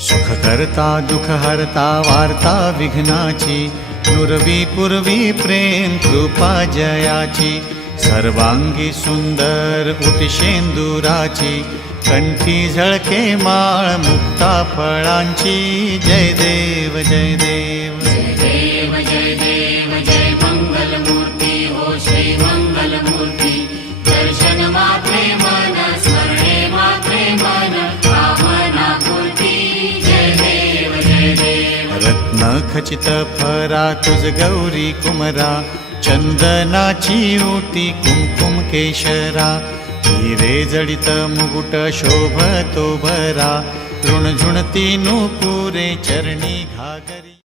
सुख करता दुख हरता वार्ता विघ्नाची, नुरवी पूर्वी प्रेम कृपा जयाची, सर्वांगी सुंदर उटिशेंदुराची, कंठी झळके माळ मुक्ता फळांची. जय देव जय देव जय देव जय देव जय मंगल मूर्ती हो श्री मंगल मूर्ती. दर्शन मात्रे मन स्मरणे मात्रे मन कामना पूर्ती. जय देव जय देव. रत्न खचित फरा तुझ गौरी कुमरा, चंदनाची ओटी कुमकुम केशरा, हिरे जडित मुकुट शोभतो भरा, तृणझुणती नूपुरे चरणी घागरी.